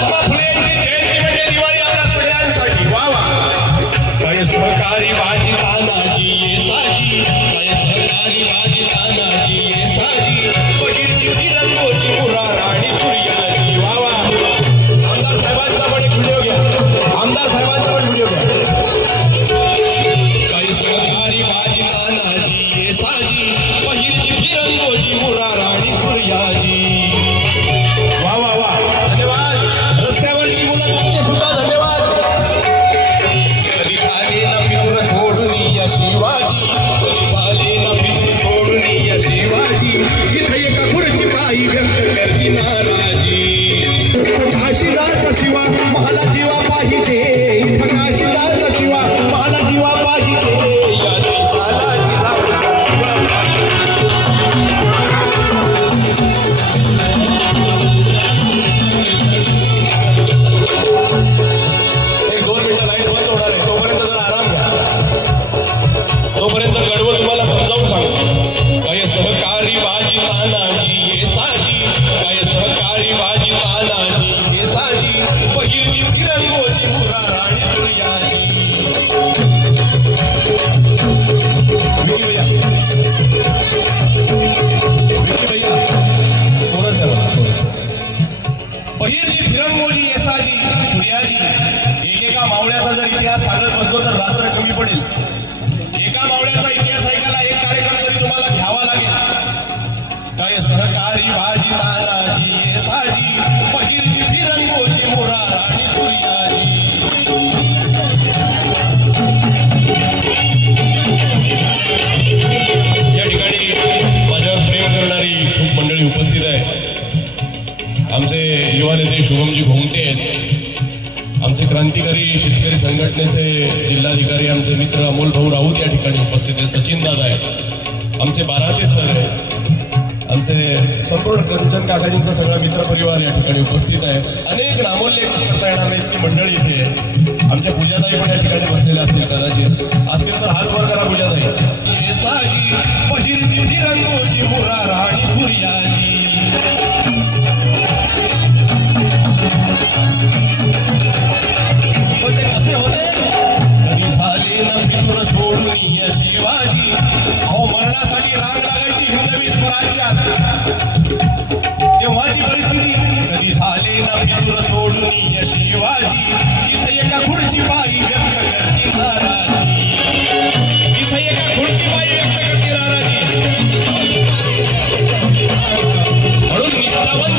महात्मा फुले यांची जयंती म्हणजे दिवाळी आपल्या सगळ्यांसाठी. वा वा. काय सहकारी बाजी तानाजी ये साजी, काय सहकारी बाजी तानाजी ये साजी, बहिरची रंगोची मुरा राणी सूर्याजी. वा वा. आमदार साहेबांचा पण एक व्हिडिओ घ्या. आमदार साहेबांचा पण व्हिडिओ घ्या. काय सहकारी बाजी तानाजी ये साजी, बहिरची रंगोची मुरा राणी सूर्याजी. वा वा वा. धन्यवाद. रस्त्यावरची मुलं तुमचे सुद्धा धन्यवाद. कधी आले ना फितूर सोडून या शिवाजी, कधी आले ना फितूर सोडून या शिवाजी, इथे एका खुर्ची पायी व्यक्त करती नाराजी. काशीदारचा शिवा मला जीवा पाहिजे, इथं काशीदारचा शिवा मला जीवा पाहिजे. या देशाला जिजाऊचा शिवा एक 2 मिनिटं लाईट बंद होणार आहे, तोपर्यंत जरा आराम घ्या. तोपर्यंत गडवं तुम्हाला समजावून सांगतो. काय सहकारी बाजी तानाजी ये साजी, काय सहकारी बाजी तानाजी ये साजी, बहिरची तिरंगोची मुरा राणी सूर्याजी. विकी भैया, विकी भैया थोडंच द्या थोडंच. बहिरची फिरंगोजी येसाजी सूर्याजी. एकेका मावळ्याचा जर इतिहास सांगत बसलो तर रात्र कमी पडेल. एका मावळ्याचा इतिहास ऐकायला एक कार्यक्रम तरी तुम्हाला घ्यावा लागेल. काय सहकारी बाजी तानाजी येसाजी, बहिरची फिरंगोची मुरा राणी सूर्याजी. या ठिकाणी माझ्यावर प्रेम करणारी खूप मंडळी उपस्थित आहे. आमचे युवा नेते शुभमजी घोंगटे आहेत. आमचे क्रांतिकारी शेतकरी संघटनेचे जिल्हाधिकारी आमचे मित्र अमोल भाऊ राऊत या ठिकाणी उपस्थित आहेत. सचिन दादा आहेत. आमचे बाराते सर आहेत. आमचे संपूर्ण कंचन काकाजींचा सगळा मित्रपरिवार या ठिकाणी उपस्थित आहे. अनेक नामोल्लेख करता येणार नाहीत की मंडळी इथे आहे. आमच्या पूजाताई पण या ठिकाणी बसलेल्या असतील, कदाचित असतील तर हात वर करा. पूजाताई येसाजी, बहिरची फिरंगोची मुरा राणी सूर्याजी. होते कसे होते, कधी झाले ना फितूर सोडून या शिवाजी. अहो मरणासाठी रांग लागायची हिंदवी स्वराज्यात, तेव्हाची परिस्थिती. कधी झाले ना फितूर सोडून या शिवाजी, इथे एका खुर्ची बाई व्यक्त करती नाराजी. इथे एका खुर्ची बाई व्यक्त करती नाराजी. म्हणून निष्ठावंत